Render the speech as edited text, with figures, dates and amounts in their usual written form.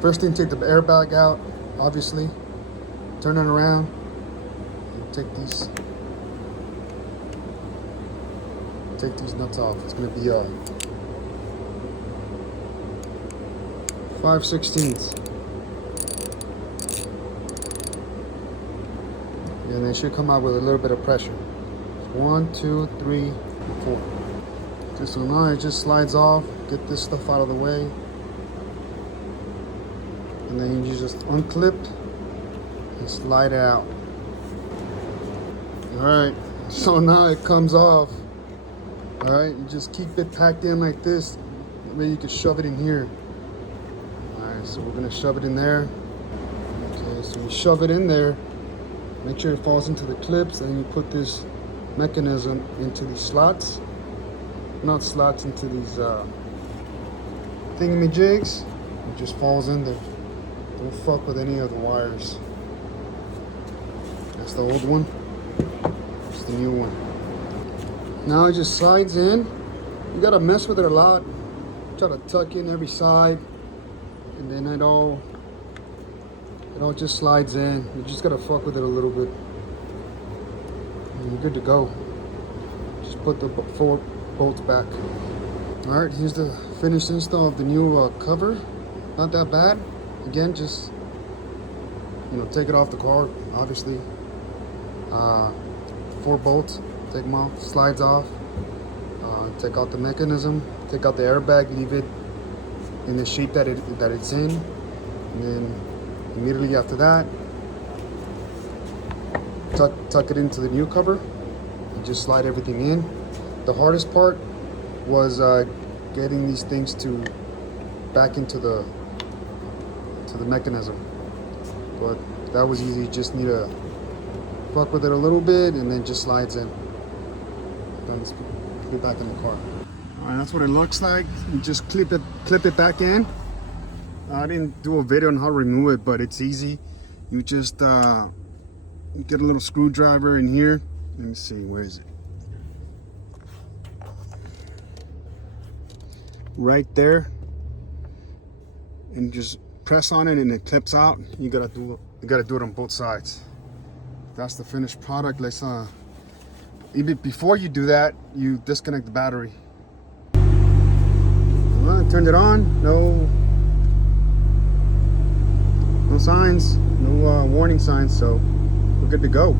First thing, take the airbag out, obviously. Turn it around. And take these nuts off. It's gonna be 5/16. And they should come out with a little bit of pressure. 1, 2, 3, 4. Just so now it just slides off. Get this stuff out of the way. And then you just unclip and slide it out. Alright, so now it comes off. Alright, you just keep it packed in like this. Maybe you can shove it in here. Alright, so we're gonna shove it in there. Okay, so we shove it in there. Make sure it falls into the clips, and you put this mechanism into these slots. Not slots, into these thingamajigs. It just falls in there. Don't fuck with any of the wires. That's the old one. That's the new one. Now it just slides in. You gotta mess with it a lot. Try to tuck in every side, and then it all just slides in. You just gotta fuck with it a little bit, and you're good to go. Just put the 4 bolts back. All right, here's the finished install of the new cover. Not that bad. Again, just take it off the car. Obviously, 4 bolts. Take them off. Slides off. Take out the mechanism. Take out the airbag. Leave it in the shape that it's in, and then immediately after that, tuck it into the new cover and just slide everything in. The hardest part was getting these things back into the mechanism, but that was easy. You just need to fuck with it a little bit, and then just slides in. Let's put it back in the car. All right, that's what it looks like. You just clip it back in. I didn't do a video on how to remove it, but it's easy. You just get a little screwdriver in here. Let me see, where is it? Right there. And just press on it and it clips out. You gotta do it on both sides. That's the finished product. Let's even before you do that, you disconnect the battery. Turned it on. No signs, no warning signs, so we're good to go.